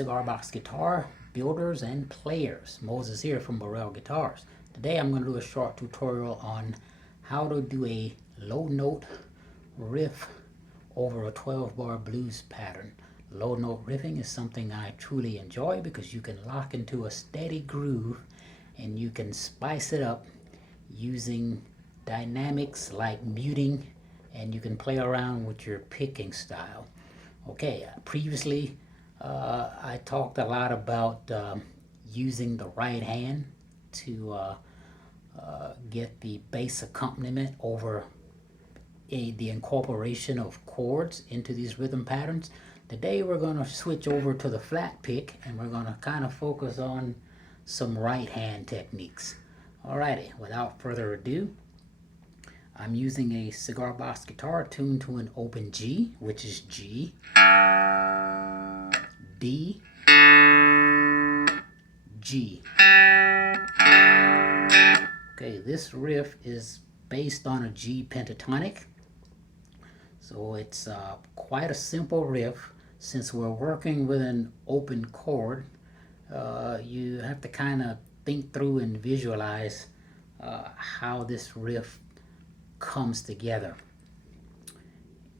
cigar box guitar builders and players. Moses here from Burrell Guitars. Today I'm going to do a short tutorial on how to do a low note riff over a 12-bar blues pattern. Low note riffing is something I truly enjoy because you can lock into a steady groove and you can spice it up using dynamics like muting, and you can play around with your picking style. Okay, previously I talked a lot about using the right hand to get the bass accompaniment over the incorporation of chords into these rhythm patterns. Today we're going to switch over to the flat pick and we're going to kind of focus on some right hand techniques. Alrighty, without further ado, I'm using a cigar box guitar tuned to an open G, which is G, D, G. Okay, this riff is based on a G pentatonic, so it's quite a simple riff. Since we're working with an open chord, you have to kind of think through and visualize how this riff comes together.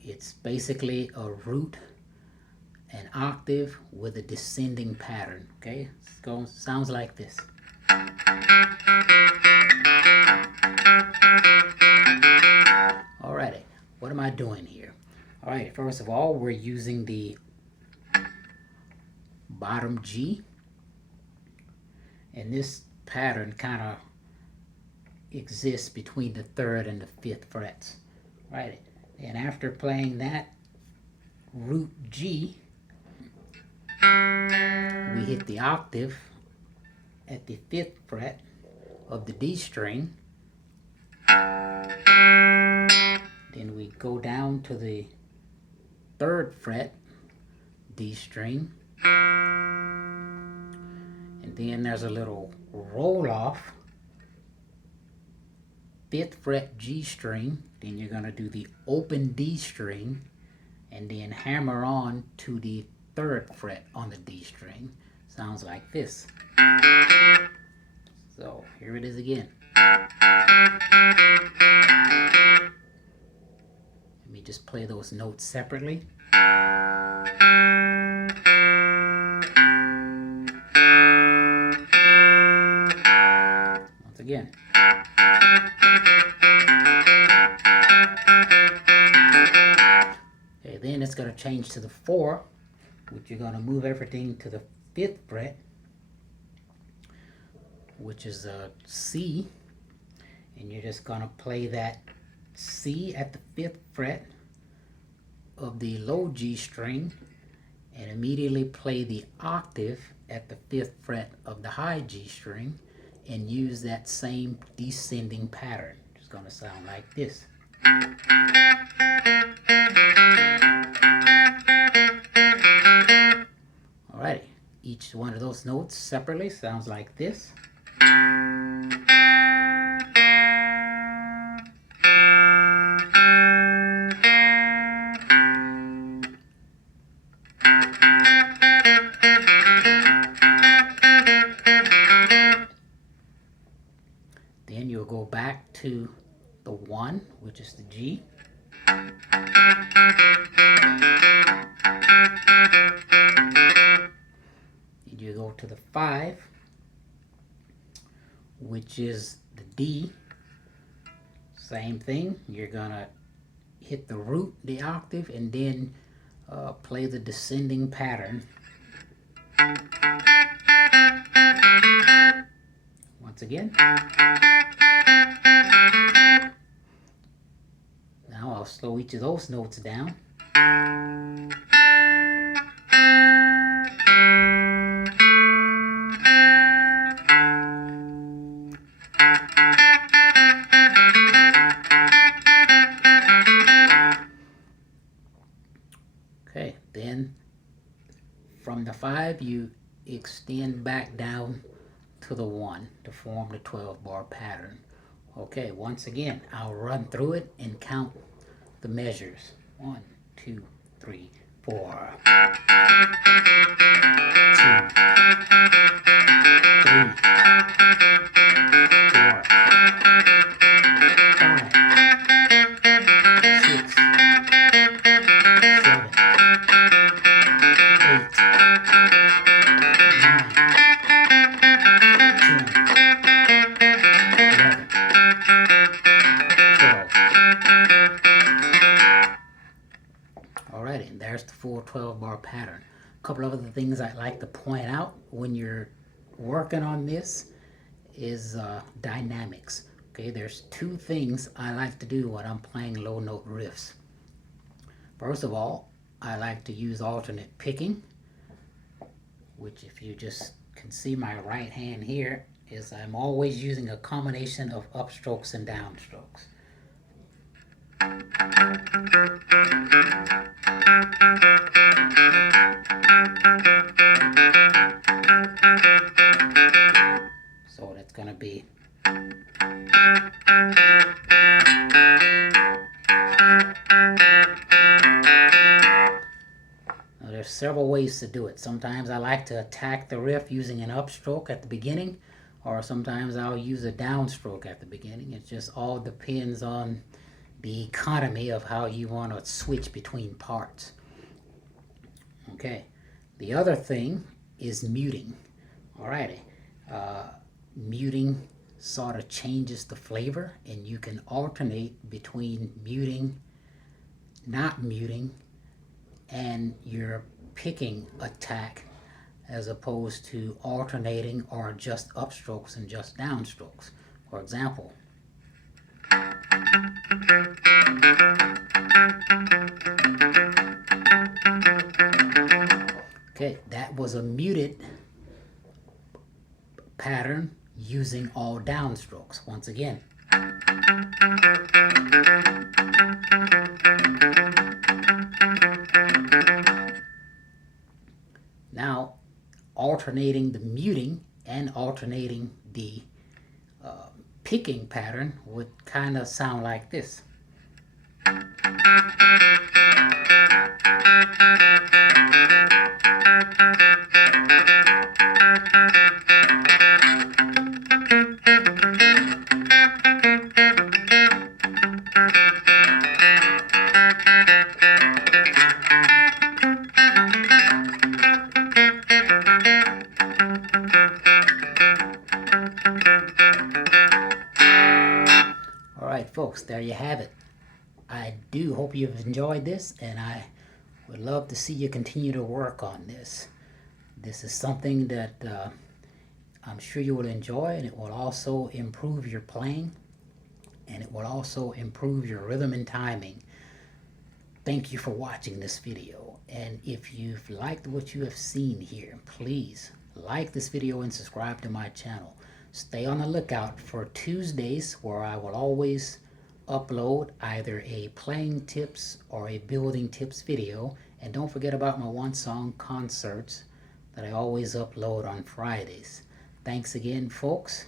It's basically a root, an octave with a descending pattern. Okay, sounds like this. Alrighty, what am I doing here? Alright, first of all, we're using the bottom G, and this pattern kind of exists between the 3rd and the 5th frets. Right, and after playing that root G, we hit the octave at the 5th fret of the D string. Then we go down to the 3rd fret D string, and then there's a little roll off 5th fret G string. Then you're going to do the open D string and then hammer on to the 3rd fret on the D string. Sounds like this. So here it is again. Let me just play those notes separately. Once again. Okay, then it's going to change to the 4, which you're going to move everything to the 5th fret, which is a C, and you're just going to play that C at the 5th fret of the low G string and immediately play the octave at the 5th fret of the high G string and use that same descending pattern. It's going to sound like this. Alrighty, each one of those notes separately sounds like this. Then you'll go back to the 1, which is the G. You go to the 5, which is the D. Same thing, you're gonna hit the root, the octave, and then play the descending pattern. Once again. Now I'll slow each of those notes down. Okay, then from the 5 you extend back down to the 1 to form the 12-bar pattern. Okay, once again, I'll run through it and count the measures. 1, 2, 3, 4, 2, 3, 4, 5, 6, 7, 8, 9, 10, 11, 12. Alrighty, and there's the full 12-bar pattern. A couple of other things I'd like to point out when you're working on this is dynamics. Okay, there's two things I like to do when I'm playing low note riffs. First of all, I like to use alternate picking, which if you just can see my right hand here, is I'm always using a combination of upstrokes and downstrokes. So that's going to be now, there's several ways to do it. Sometimes I like to attack the riff using an upstroke at the beginning, or sometimes I'll use a downstroke at the beginning. It just all depends on the economy of how you want to switch between parts. Okay, the other thing is muting. Alrighty, muting sort of changes the flavor, and you can alternate between muting, not muting, and your picking attack, as opposed to alternating or just upstrokes and just downstrokes. For example, okay, that was a muted pattern using all downstrokes. Once again, now alternating the muting and alternating the picking pattern would kind of sound like this. Alright folks, there you have it. I do hope you've enjoyed this, and I would love to see you continue to work on this. This is something that I'm sure you will enjoy, and it will also improve your playing, and it will also improve your rhythm and timing. Thank you for watching this video, and if you've liked what you have seen here, please like this video and subscribe to my channel. Stay on the lookout for Tuesdays, where I will always upload either a playing tips or a building tips video. And don't forget about my one song concerts that I always upload on Fridays. Thanks again folks,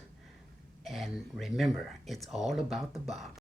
and remember, it's all about the box.